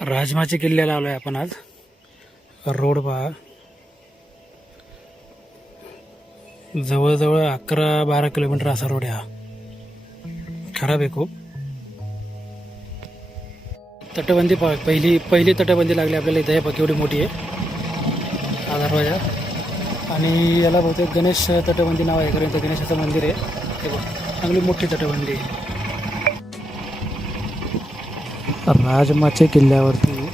राजमाचे किल्ल्याला आलो आहे आपण आज. रोड पहा. जवळजवळ अकरा बारा किलोमीटर असा रोड आहे हा. खराब आहे खूप. तटबंदी पहा. पहिली पहिली तटबंदी लागली आपल्याला इथे. हे एवढी मोठी आहे. हा दरवाजा. आणि याला बहुतेक गणेश तटबंदी नाव आहे कारण इथं गणेशाचं मंदिर आहे. हे बघ चांगली मोठी तटबंदी आहे. राजमाचे किल्ल्यावरती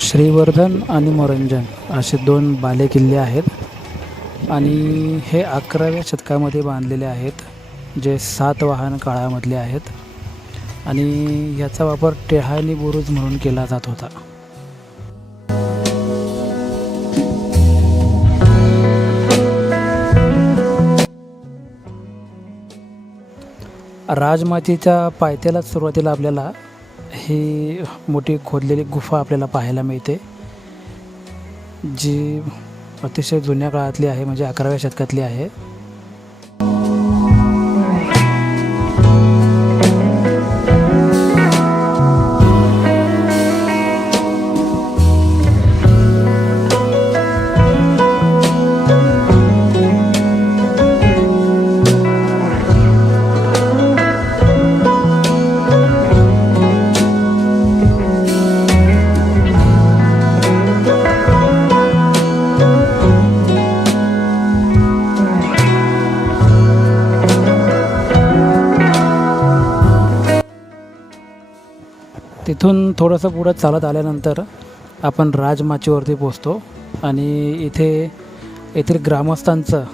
श्रीवर्धन आणि मोरंजन असे दोन बाले किल्ले आहेत. आणि हे अकराव्या शतकामध्ये बांधलेले आहेत जे सातवाहन काळामधले आहेत. आणि याचा वापर टेहानी बुरुज म्हणून केला जात होता. राजमातीच्या पायथ्यालाच सुरुवातीला आपल्याला ही मोठी खोदलेली गुफा आपल्याला पाहायला मिळते जी अतिशय जुन्या काळातली आहे म्हणजे अकराव्या शतकातली आहे. इथून थोडंसं पुढं चालत आल्यानंतर आपण राजमाचीवरती पोचतो आणि इथे येथील ग्रामस्थांचं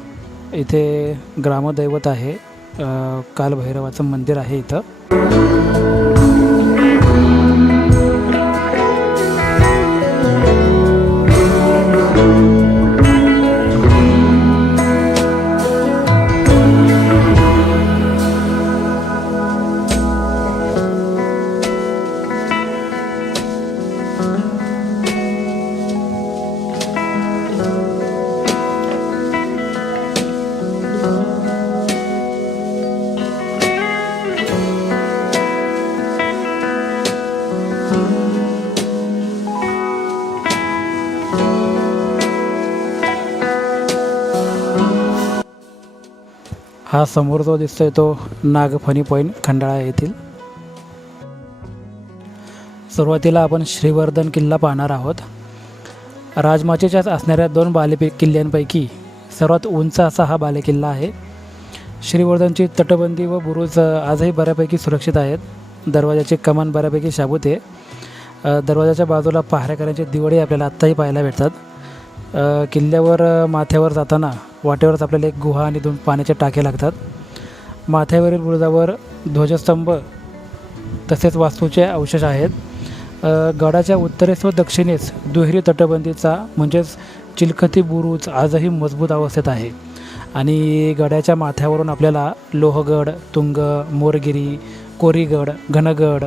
इथे ग्रामदैवत आहे कालभैरवाचं मंदिर आहे इथं. हा समोर जो दिसतोय तो नागफणी पॉईंट खंडाळा येथील सुरुवातीला आपण श्रीवर्धन किल्ला पाहणार आहोत. राजमाचेच्याच असणाऱ्या दोन बाले किल्ल्यांपैकी सर्वात उंच असा हा बालेकिल्ला आहे. श्रीवर्धनची तटबंदी व बुरुज आजही बऱ्यापैकी सुरक्षित आहेत. दरवाजाची कमान बऱ्यापैकी शाबूत आहे. दरवाजाच्या बाजूला पहारेकऱ्यांचे दिवडे आपल्याला आत्ताही पाहायला भेटतात. किल्ल्यावर माथ्यावर जाताना वाटेवरच आपल्याला एक गुहा आणि दोन पाण्याचे टाके लागतात. माथ्यावरील बुरुजावर ध्वजस्तंभ तसेच वास्तूचे अवशेष आहेत. गडाच्या उत्तरेस व दक्षिणेस दुहेरी तटबंदीचा म्हणजेच चिलखती बुरुज आजही मजबूत अवस्थेत आहे. आणि गडाच्या माथ्यावरून आपल्याला लोहगड तुंग मोरगिरी कोरीगड घनगड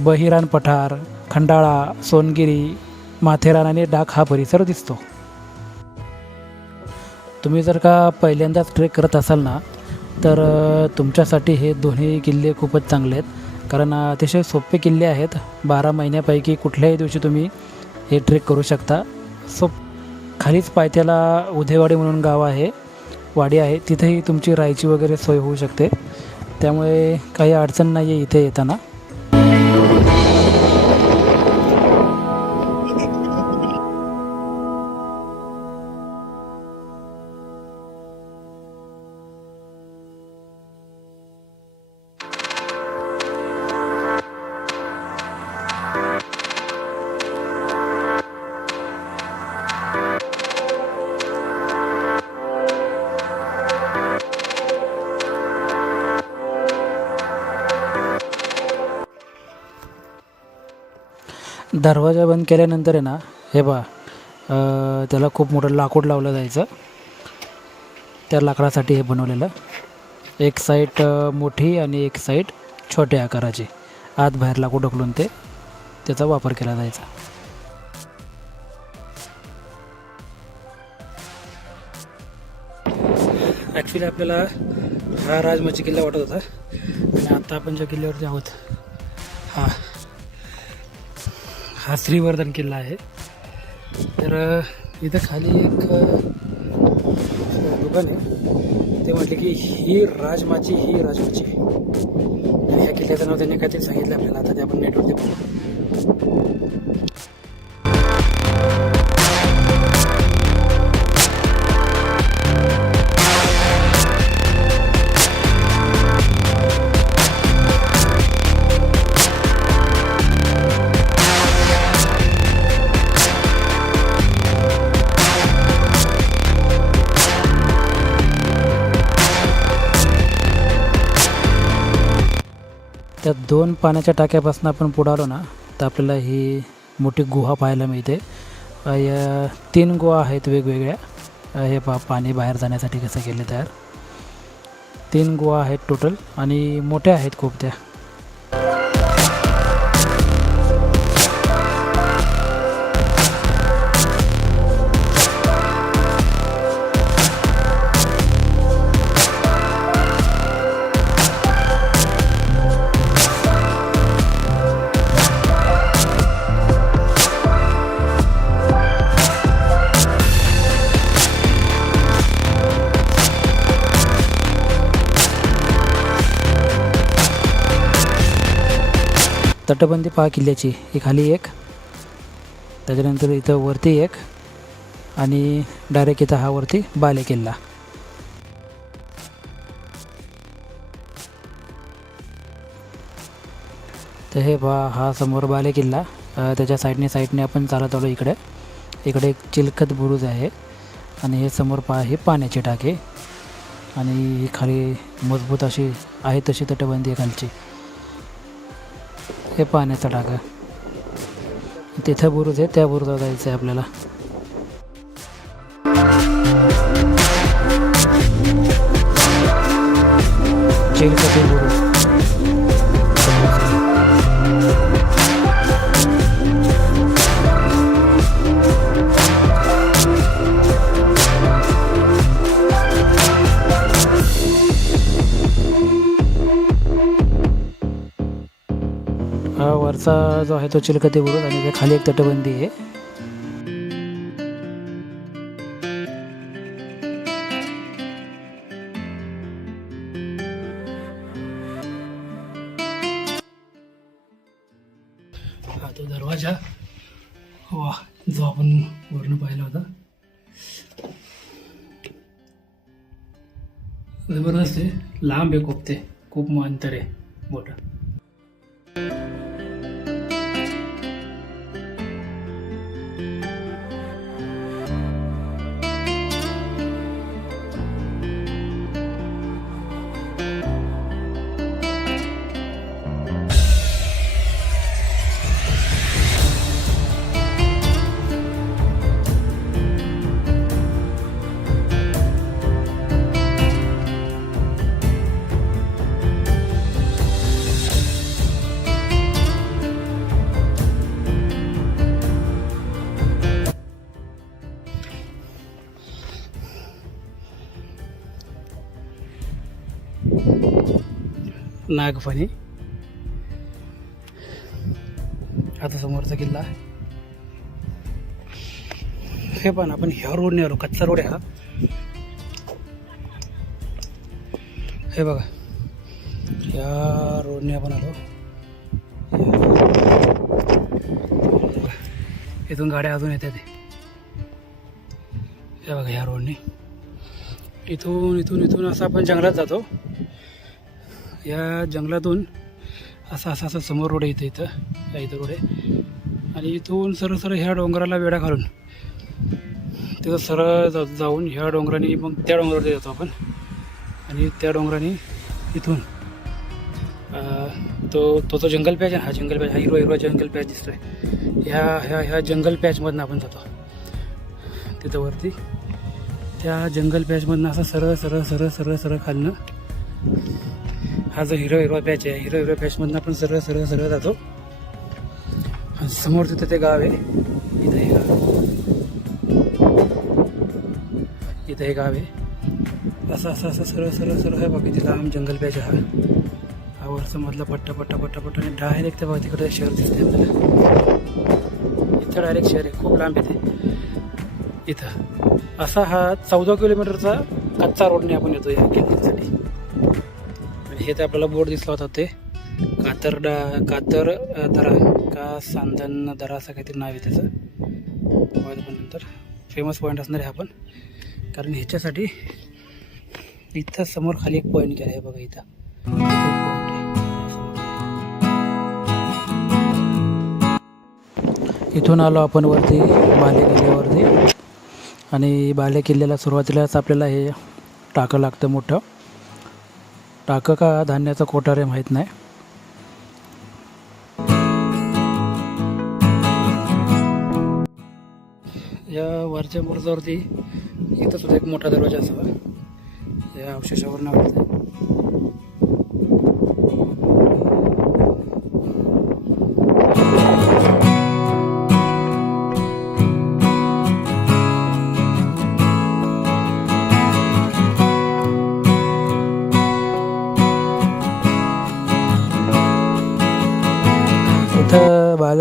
बहिरान पठार खंडाळा सोनगिरी माथेरान आणि डाक हा परिसर दिसतो. तुम्ही जर का पहिल्यांदाच ट्रेक करत असाल ना तर तुमच्यासाठी हे दोन्ही किल्ले खूपच चांगले आहेत. कारण अतिशय सोपे किल्ले आहेत. बारा महिन्यापैकी कुठल्याही दिवशी तुम्ही हे ट्रेक करू शकता. सो खालीच पायथ्याला उधेवाडी म्हणून गाव आहे. वाडी आहे. तिथेही तुमची राहायची वगैरे सोय होऊ शकते. त्यामुळे काही अडचण नाही आहे इथे येताना. दरवाजा बंद केल्यानंतर आहे ना हे बा त्याला खूप मोठं लाकूड लावलं जायचं. त्या लाकडासाठी हे बनवलेलं. एक साईड मोठी आणि एक साईड छोट्या आकाराची. आत बाहेर लाकूड ढकलून ते त्याचा वापर केला जायचा. ॲक्च्युली आपल्याला हा राजमाची किल्ला वाटत होता. आणि आता आपण ज्या किल्ल्यावरती आहोत हा. हा श्रीवर्धन किल्ला आहे. तर इथं खाली एक दुकान आहे. ते म्हटले की ही राजमाची ही राजमाची. ह्या किल्ल्याचं नाव त्यांनी काहीतरी सांगितलं आपल्याला. आता ते आपण नेटवरती बघू. दोन पाण्याच्या टाक्यापासून आपण पुढं आलो ना तर आपल्याला ही मोठी गुहा पाहायला मिळते. या तीन गुहा आहेत वेगवेगळ्या. हे पा पाणी बाहेर जाण्यासाठी कसं केले तयार. तीन गुहा आहेत टोटल आणि मोठ्या आहेत खूप त्या. तटबंदी पहा किल्ल्याची. ही खाली एक त्याच्यानंतर इथं वरती एक आणि डायरेक्ट इथं हा वरती बाले किल्ला. तर हे पहा हा समोर बाले किल्ला. त्याच्या साईडने साईडने आपण चालत आलो इकडे. इकडे एक चिलखत बुरुज आहे आणि हे समोर पहा हे पाण्याची टाके. आणि ही खाली मजबूत अशी आहे तशी तटबंदी आहे खालची. हे पाण्याचा टाका तिथं बुरुज आहे त्या बुरुजावर जायचं आहे आपल्याला. चिलखती बुरुज. वरचा जो आहे तो चिलखती बुरुज आणि त्या खाली एक तटबंदी आहे. हा तो दरवाजा. वा जो आपण वर्ण पाहिला होता. जबरदस्त आहे. लांब आहे खूप ते. खूप अंतर आहे. मोठं. नागफणी. आता समोरचा किल्ला. हे पण आपण ह्या रोडने आलो कच्चा रोड आहे हा. हे बघा. ह्या रोडने आपण आलो. बघा, इथून गाड्या अजून येतात. हे बघा ह्या रोडने इथून इथून इथून असं आपण जंगलात जातो. या जंगलातून असा असा असा समोर रोड आहे इथं इथं रोड आहे. आणि इथून सरळ सरळ ह्या डोंगराला वेढा घालून तिथं सरळ जा जाऊन ह्या डोंगराने मग त्या डोंगरावरती जातो आपण. आणि त्या डोंगराने इथून तो तो जो जंगल पॅच आहे हा जंगल पॅच हा हिरवा हिरवा जंगल पॅच दिसतोय. ह्या ह्या ह्या जंगल पॅचमधनं आपण जातो. तिथं वरती त्या जंगल पॅचमधनं असं सरळ सरळ सरळ सरळ सरळ खालनं हा जो हिरो हिरवा पॅच आहे हिरो हिरवा पॅचमधनं आपण सरळ सरळ सरळ जातो. आणि समोर तिथं ते गाव आहे. इथं हे गाव इथं हे गाव आहे. असं असं असं सरळ सरळ सरळ आहे बाकी तिथं लांब जंगल पॅच हा हा वरचा मधला पट्टा पट्टा पट्टा पट्टा आणि डायरेक्ट बघा तिकडे शहर दिसते आपल्याला. इथं डायरेक्ट शहर आहे खूप लांब येते इथं. असा हा चौदा किलोमीटरचा कच्चा रोडने आपण येतो या किल्ल्यासाठी. आणि आपल्याला बोर्ड दिसला होता ते. कातर डा कातर दरा का सांदन दरा असं काहीतरी नाव आहे त्याचं. नंतर. फेमस पॉईंट असणार आहे हा पण. कारण ह्याच्यासाठी इथं समोर खाली एक पॉईंट केला आहे बघा इथं. इथून आलो आपण वरती बाले किल्ल्यावरती. आणि बाले किल्ल्याला सुरुवातीलाच आपल्याला हे टाकं लागतं मोठं. टाकं का धान्याचं कोठार आहे माहीत नाही. या वरच्या बुरुजावरती इथं सुद्धा एक मोठा दरवाजा असावा. या अवशेषावर नाव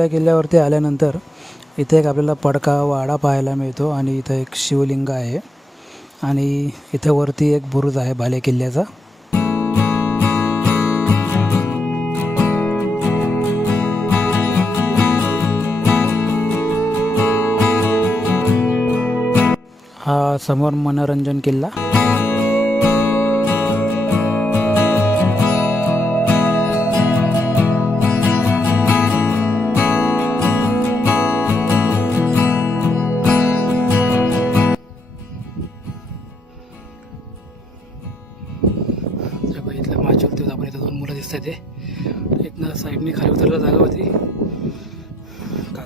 किल्ल्यावरती आल्यानंतर इथे एक आपल्याला पडका वाडा पाहायला मिळतो आणि इथं एक शिवलिंग आहे. आणि इथं वरती एक बुरुज आहे भाले किल्ल्याचा. हा समोर मनोरंजन किल्ला.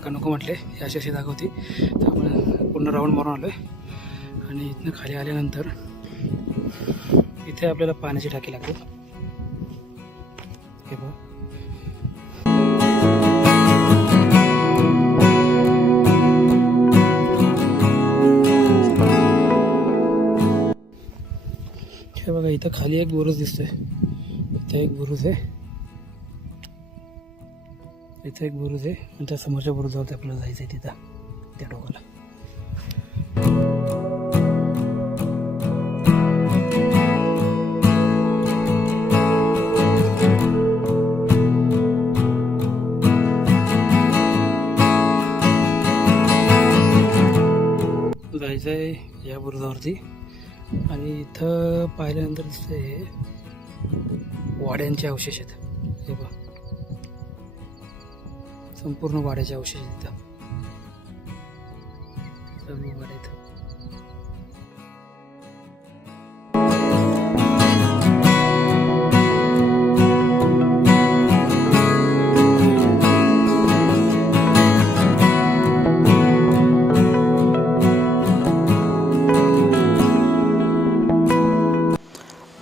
काका नको म्हटले हे अशी अशी जागा होती. तर आपण पूर्ण राऊंड मारून आलो आहे आणि इथनं खाली आल्यानंतर इथे आपल्याला पाण्याची टाकी लागते. हे बघ. हे बघा इथं खाली एक बुरुज दिसतोय. इथं एक बुरुज आहे. इथं एक बुरुज आहे आणि त्या समोरच्या बुरुजावरती आपल्याला जायचं आहे तिथं त्या डोकाला जायचं आहे या बुरुजावरती. आणि इथं पाहिल्यानंतर दिसतंय वाड्यांचे अवशेष आहेत. हे बघा. संपूर्ण वाड्याचे अवशेष दिसतात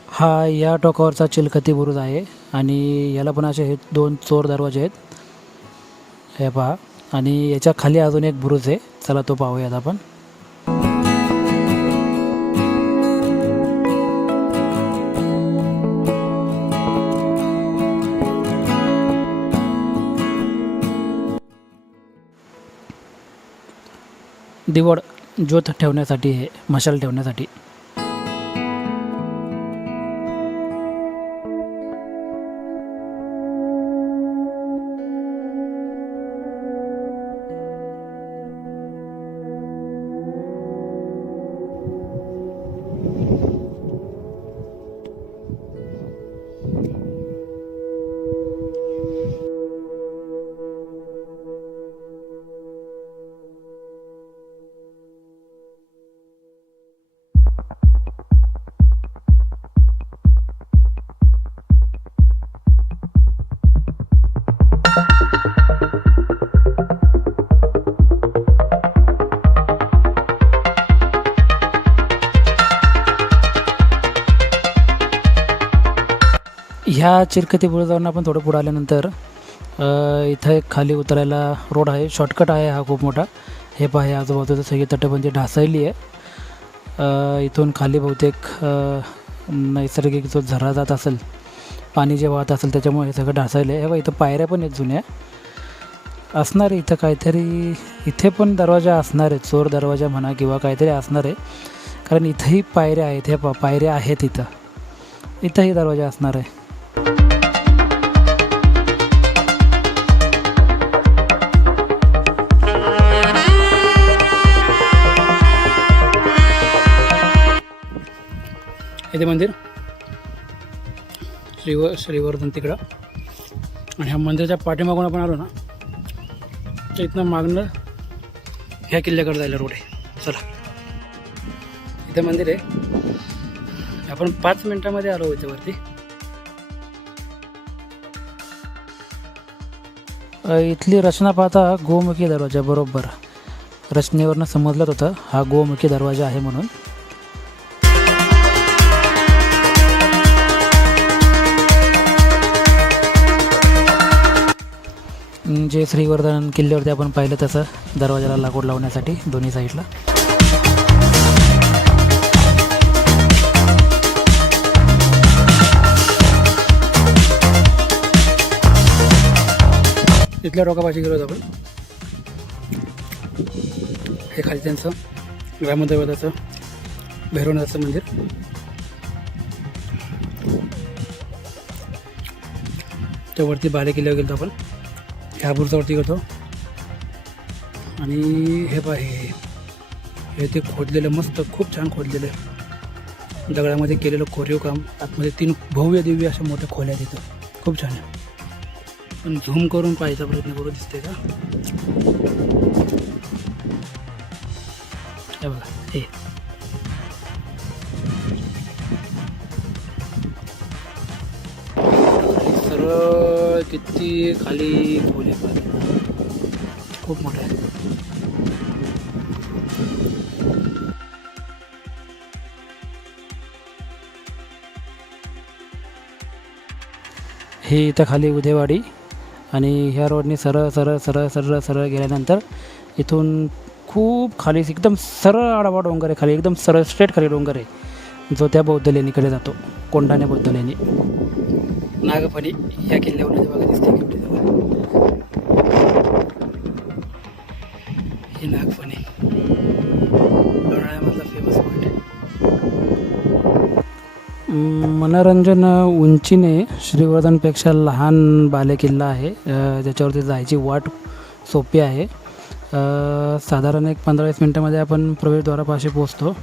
हा या टोकावरचा चिलखती बुरुज आहे आणि याला पण असे हे दोन चोर दरवाजे आहेत. हे पहा. आणि याच्या खाली अजून एक बुरुज आहे. चला तो पाहूयात आपण. दिवड ज्योत ठेवण्यासाठी हे मशाल ठेवण्यासाठी. ह्या चिरकती जाऊन आपण थोडं पुढं आल्यानंतर इथं एक खाली उतरायला रोड आहे. शॉर्टकट आहे हा खूप मोठा. हे पाहे आजूबाजूचं सगळी तटबंदी ढासळली आहे. इथून खाली बहुतेक नैसर्गिक जो झरा जात असेल पाणी जे वाहत असेल त्याच्यामुळे हे सगळं ढासळलं आहे हे बघा इथं पायऱ्या पण आहेत जुन्या. असणार आहे इथं काहीतरी इथे पण दरवाजा असणार आहे. चोर दरवाजा म्हणा किंवा काहीतरी असणार आहे. कारण इथंही पायऱ्या आहेत. हे पा पायऱ्या आहेत इथं. इथंही दरवाजा असणार आहे. इथे मंदिर. श्रीव श्रीवर्धन तिकडं. आणि ह्या मंदिराच्या पाठीमागून आपण आलो ना तर इथनं मागणं ह्या किल्ल्याकडे जायला रोड आहे. चला. इथं मंदिर आहे. आपण पाच मिनटामध्ये आलो इथे वरती इथली रचना पाहता गोमुखी दरवाजा बरोबर. रचनेवरनं समजलं होतं हा गोमुखी दरवाजा आहे म्हणून. जे श्रीवर्धन किल्ल्यावरती आपण पाहिलं तसं दरवाजाला लाकूड लावण्यासाठी दोन्ही साईडला. इथल्या टोकापाशी गेलो आपण. हे खाली त्यांचं ग्रामदैवताचं भैरवनाथचं मंदिर. त्यावरती बाले किल्ल्यावर गेलो आपण. ह्या बुरुजावरती गेलो आणि हे पहा हे ते खोदलेलं मस्त खूप छान खोदलेलं आहे. दगडामध्ये केलेलं कोरीव काम आतमध्ये तीन भव्य दिव्य अशा मोठ्या खोल्या तिथं खूप छान आहे. पण झूम करून पाहायचा प्रयत्न करू दिसते का? हे बघा हे. किती खाली खोली पाहिजे खूप मोठं आहे. हे इथं खाली उदेवाडी आणि ह्या रोडने सरळ सरळ सरळ सरळ सरळ गेल्यानंतर इथून खूप खाली एकदम सरळ आडवा डोंगर आहे खाली एकदम सरळ स्ट्रेट खाली डोंगर आहे जो त्या बौद्ध लेणीकडे जातो कोंडाने बौद्ध लेणी नागफणी या किल्ल्यावर बघा दिसते केवढी ही नागफणी. फेमस पॉईंट मनोरंजन उंचीने श्रीवर्धनपेक्षा लहान बालेकिल्ला आहे. ज्याच्यावरती जायची वाट सोपी आहे. साधारण एक पंधरा वीस मिनटामध्ये आपण प्रवेशद्वारापाशी पोचतो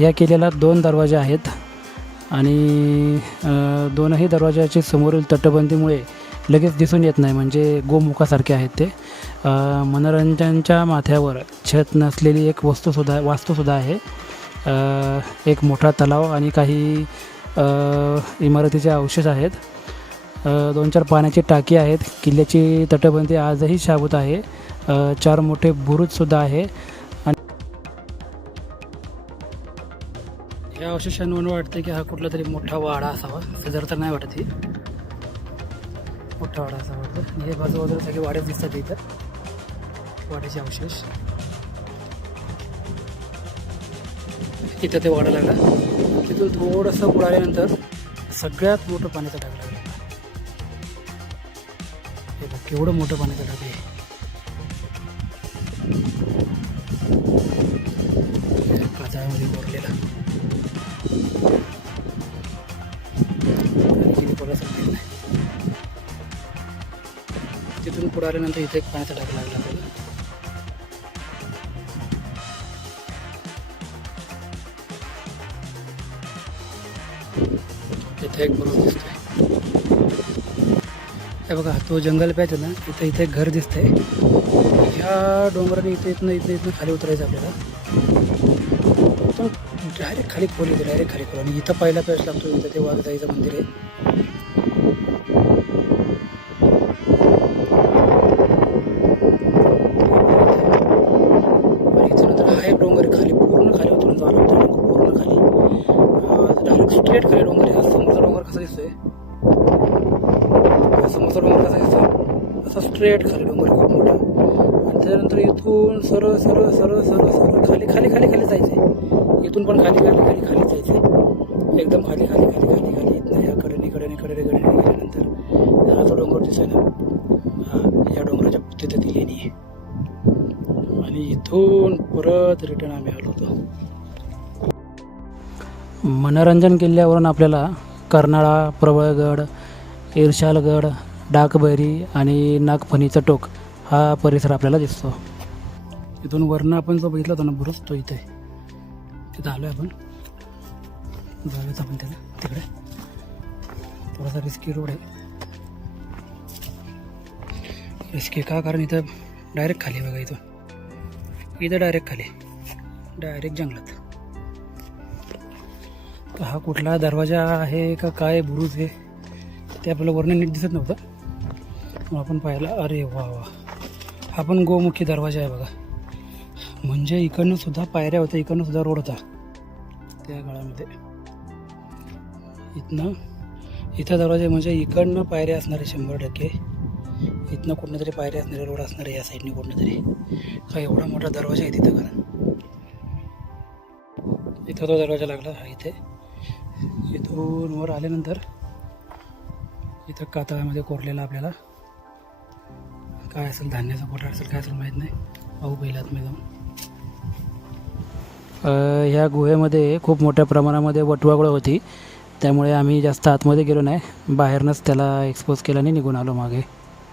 या किल्ल्याला दोन दरवाजे आहेत. आणि दोनही दरवाजाचे समोरील तटबंदीमुळे लगेच दिसून येत नाही म्हणजे गोमुखासारखे आहेत ते. मनोरंजनच्या माथ्यावर छत नसलेली एक वस्तूसुद्धा वास्तूसुद्धा आहे. एक मोठा तलाव आणि काही इमारतीचे अवशेष आहेत. दोन चार पाण्याची टाकी आहेत. किल्ल्याची तटबंदी आजही शाबूत आहे. चार मोठे बुरुजसुद्धा आहे. आणि या अवशेषांवरून वाटतं की हा कुठला तरी मोठा वाडा असावा सजर तर नाही वाटत ही. मोठा वाडा असावा वाटतं हे बाजूबाजूला सगळे वाड्याच दिसतात इथं. वाड्याचे अवशेष. इथं ते वाडा लागला. तिथून थोडंसं बुडाल्यानंतर सगळ्यात मोठं पाण्याचं टाक लागलं. हे बघ केवढं मोठं पाण्याचं टाक आहे. पुढे आल्यानंतर इथे एक पाण्याचा टाक लागला आपल्याला. इथे एक बरोबर दिसतोय. हे बघा तो जंगल पॅच ना इथं इथे एक घर दिसतंय. ह्या डोंगराने इथे इथनं इथनं इथनं खाली उतरायचं आपल्याला. डायरेक्ट खाली खोल येते डायरेक्ट खाली खोल आणि इथं पहिला पॅच लागतो इथं ते वाघजाईचं मंदिर आहे. ट्रेट खाली डोंगर खूप मोठा आणि त्यानंतर इथून सरळ सरळ सरळ सरळ सरळ खाली खाली खाली खाली जायचंय. इथून पण खाली खाली खाली खाली जायचंय. एकदम खाली खाली खाली खाली खाली. इथनं ह्या कडेने कडेने कडेने कडेने गेल्यानंतर हा जो डोंगर दिसतोय ना हा या डोंगराच्या तिथे आणि इथून परत रिटर्न आम्ही आलो होतो. मनोरंजन किल्ल्यावरून आपल्याला कर्नाळा प्रबळगड इर्शालगड डाकबैरी आणि नागफणीचं टोक हा परिसर आपल्याला दिसतो. इथून वरनं आपण जो बघितला होता ना बुरुज तो इथे तिथं आलो आहे आपण. जाऊयात आपण त्याला तिकडे. थोडासा रिस्की रोड आहे. रिस्की का? कारण इथं डायरेक्ट खाली बघा इथं इथं डायरेक्ट खाली डायरेक्ट जंगलात. तर हा कुठला दरवाजा आहे का काय बुरुज आहे ते आपल्याला वरनं नीट दिसत नव्हतं. आपण पाहिला अरे वा वा. हा पण गोमुखी दरवाजा आहे बघा. म्हणजे इकडनं सुद्धा पायऱ्या होत्या इकडनं सुद्धा रोड होता. त्या काळामध्ये. इथनं इथं दरवाजा म्हणजे इकडनं पायऱ्या असणारे शंभर टक्के. इथनं कुठनं तरी पायऱ्या असणारे रोड असणार या साईडने कुठनं तरी का एवढा मोठा दरवाजा आहे तिथं कारण इथं तो दरवाजा लागला हा इथे. इथून वर आल्यानंतर इथं कातळामध्ये कोरलेला आपल्याला काय असेल धान्याचा कोटा असेल काय असेल माहीत नाही. पाहू पहिल्यात मी जाऊन. ह्या गुहेमध्ये खूप मोठ्या प्रमाणामध्ये वटवागळं होती. त्यामुळे आम्ही जास्त आतमध्ये गेलो नाही. बाहेरनंच त्याला एक्सपोज केलं आणि निघून आलो मागे.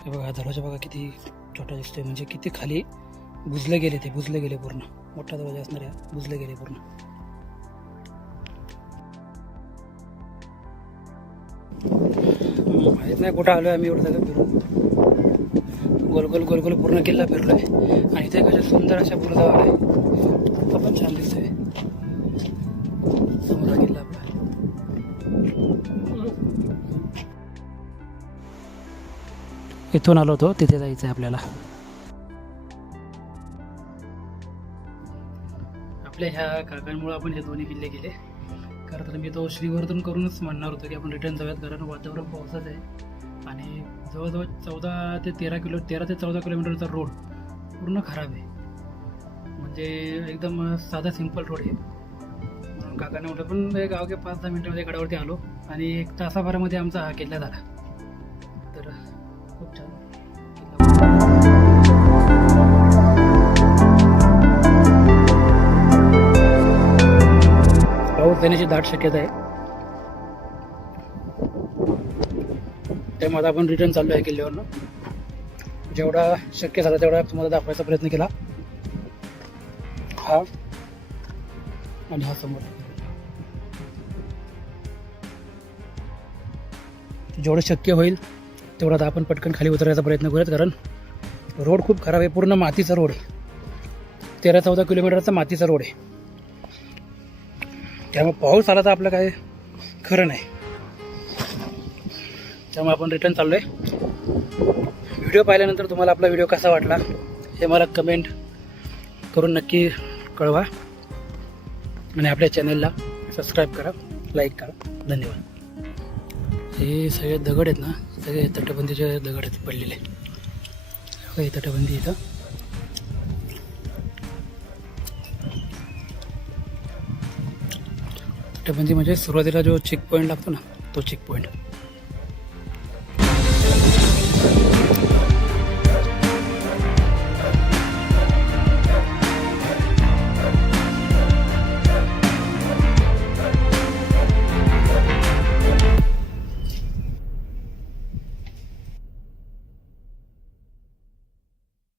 हे बघा दरवाजा बघा किती छोटा दिसतोय. म्हणजे किती खाली बुजले गेले ते बुजले गेले पूर्ण. मोठा दरवाजा असणार आहे. बुजले गेले पूर्ण. माहीत नाही कुठं आलो आम्ही एवढं सगळं फिरून. गोलगोल गोलगोल पूर्ण किल्ला फिरलो आहे आणि इथे कशा सुंदर अशा बुरजावर आहे. तो पण छान दिसतोय. समोर किल्ला आपला. इथून आलो होतो तिथे जायचं आहे आपल्याला. आपल्या ह्या काकांमुळे आपण हे दोन्ही किल्ले गेले खरं तर मी तो श्रीवर्धन करूनच म्हणणार होतो की आपण रिटर्न जाऊयात कारण वातावरण पावसाचं आहे. आणि जवळजवळ चौदा ते तेरा किलो तेरा ते चौदा किलोमीटरचा रोड पूर्ण खराब आहे. म्हणजे एकदम साधा सिंपल रोड आहे. म्हणून काकाने म्हटलं पण एक गावगे पाच दहा मिनटामध्ये गडावरती आलो आणि एक तासाभरामध्ये आमचा हा किल्ला झाला. तर खूप छान. पाऊस येण्याची दाट शक्यता आहे. त्यामुळे आपण रिटर्न चाललो आहे किल्ल्यावरनं. जेवढा शक्य झाला तेवढा तुम्हाला दाखवायचा प्रयत्न केला. हा. आणि हा समोर. जेवढं शक्य होईल तेवढा आता आपण पटकन खाली उतरायचा प्रयत्न करूयात कारण रोड खूप खराब आहे. पूर्ण मातीचा रोड आहे. तेरा चौदा किलोमीटरचा मातीचा रोड आहे. त्यामुळे पाऊस आला तर आपलं काय खरं नाही. त्यामुळे आपण रिटर्न चाललो आहे व्हिडिओ पाहिल्यानंतर तुम्हाला आपला व्हिडिओ कसा वाटला हे मला कमेंट करून नक्की कळवा. आणि आपल्या चॅनलला सबस्क्राईब करा लाईक करा. धन्यवाद. हे सगळे दगड आहेत ना सगळे तटबंदीचे दगड आहेत पडलेले. बघा तटबंदी इथं. तटबंदी म्हणजे सुरुवातीला जो चेक पॉईंट लागतो ना तो चेक पॉईंट